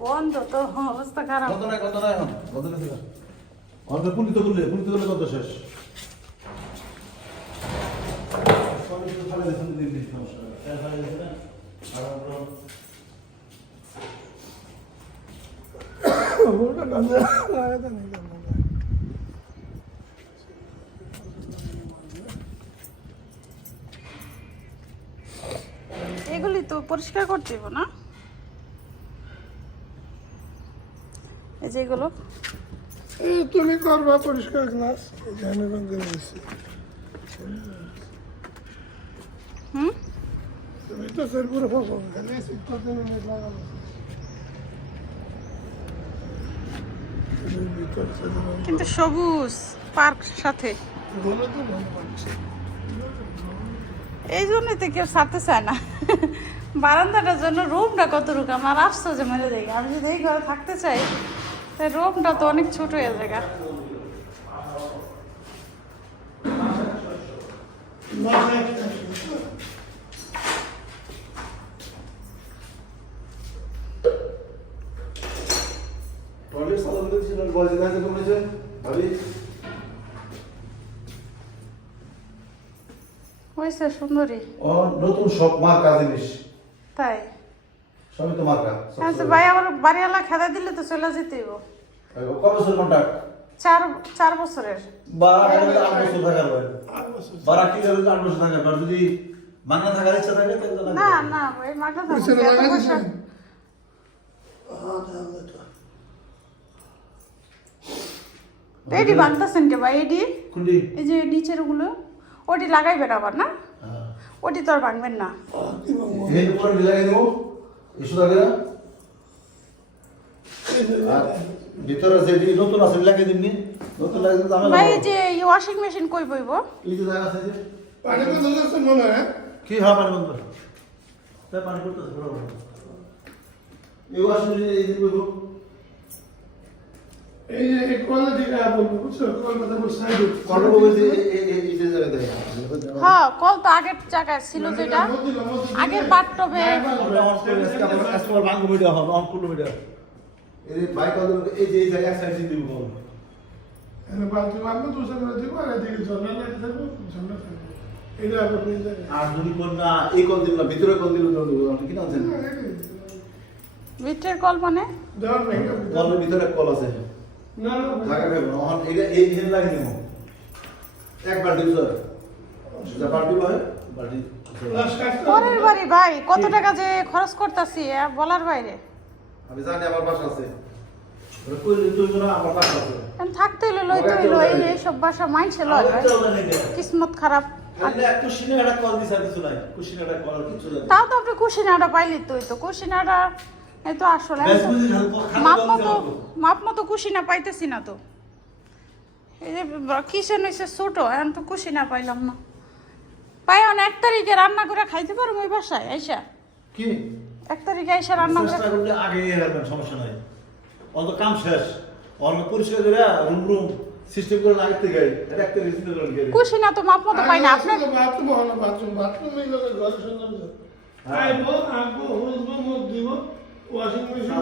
গন্ধ তো অবস্থা খারাপ। নাই নাই এখন? নাই অল্প পুলিত করলে পুলিত করলে শেষ? এগুলি তো পরিষ্কার করতে না? এই যে এগুলো। এই তুমি করবা পরিষ্কার গ্লাস আমি বন্ধ করেছি হুম? তুমি তো স্যার পুরো ফাঁকা খালি সিটটা তুমি লাগানো কিন্তু সবুজ পার্ক সাথে। এই জন্যই তো কেউ ছাড়তে চায় না। বারান্দাটার জন্য রুমটা কত রুক আমার যে মেরে দেখি আমি যদি এই ঘরে থাকতে চাই রুমটা তো অনেক ছোট হয়ে। জায়গা সুন্দরী। ও নতুন সব মার্কা জিনিস তাই? সবই তো মার্কা হ্যাঁ তো ভাই আমার বাড়িওয়ালা খেদা দিলে তো চলে যেতেই কত বছর কন্ট্যাক্ট চার চার বছরের। বারা আট বছর থাকার ভাই বারা কি আট বছর থাকার যদি মান্না থাকার ইচ্ছা থাকে তাহলে না না এই মাগনা তো এডি বাঁধতেছেন কে ভাই এডি? এই যে নিচেরগুলো ওটি লাগাইবেন আবার না? হ্যাঁ। ওটি তো আর ভাঙবেন না। কি বলব এই উপরে মিলাই ইস্যু থাকে না আর ভিতরে যে যে নতুন আছে লাগে দিমনি নতুন লাগে দিলে আমি ভাই এই ওয়াশিং মেশিন কই বইব? এই যে জায়গা আছে যে। পানি বন্ধ করছে মনে হয় হ্যাঁ? কি হয় পানি বন্ধ। তাই পানি করতেছে বড় এই ওয়াশিং মেশিন এই দিবো এই বলব বুঝছ? সাইড বলতে যে জায়গা দেয় হ্যাঁ কল তো আগের জায়গায় ছিল যেটা। আগের বাথটবে আমরা অন করে আজকে আমরা কাস্টমার বাঙ্গু মিডিয়া হবে অন করল মিডিয়া এই বাইক এই যে এই জায়গা সাইড দিব বল। এখানে বালতি মারবো দুশো করে দিব আর এদিকে ঝর্ণা লাইট থাকব ঝর্ণা এটা আবার আর যদি কোন না এই কল দিল না ভিতরে কল দিল আপনি কি না আছেন ভিতরের কল মানে? কলের ভিতরে কল আছে। না না জায়গা পাবো না এটা এই হেন লাগে নিব। এক বালতি স্যার যা বালতি হয় বালতি পরের বাড়ি ভাই কত টাকা যে খরচ করতেছি বলার বাইরে। আমি জানি আমার বাসা আছে। তুই না আমার বাসা থাকতে হইল লইতে হইল এই এই বাসা মাইনছে লয় ভাই। কিসমত খারাপ। তাও তো আপনি কুশিনাটা পাইলি তো। এই তো কুশিনাটা এই তো আসলে মাপ মতো মাপ মতো কুশিনা পাইতেছি না তো। এই যে কিচেন হয়েছে ছোট? এখন তো কুশিনা পাইলাম না। পাই অন এক তারিখে রান্না করে খাইতে পারো ওই বাসায় আইসা। কি? এক তারিখে আইসা রান্না করে আগে সমস্যা নাই। অত কাম শেষ। অন্য পরিষ্কার করে রুম রুম সিস্টেম করে লাগতে গাই এটা একটা রিসিপ্ট করে গেলে কুশিনা তো মাপ মতো পাই না। আপনার বাথরুম বাথরুম ঘরে সুন্দর আইবো আইবো ওয়াশিং মেশিন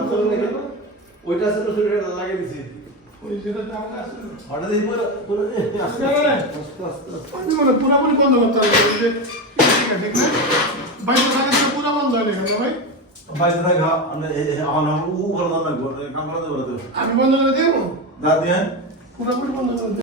ওইটা আছে তো সেটা লাগিয়ে দিছি। ওই যেটা দাম আছে হঠাৎ এই পুরো পুরো আস্তে। আস্তে আমি মানে পুরাপুরি বন্ধ করতে হবে ঠিক আছে বাইরে থাকা তো পুরো বন্ধ হয়ে গেল ভাই। বাইরে থাকা মানে আমার উ ভালো না কাম করা আমি বন্ধ করে দিব? দাদি হ্যাঁ পুরাপুরি বন্ধ করে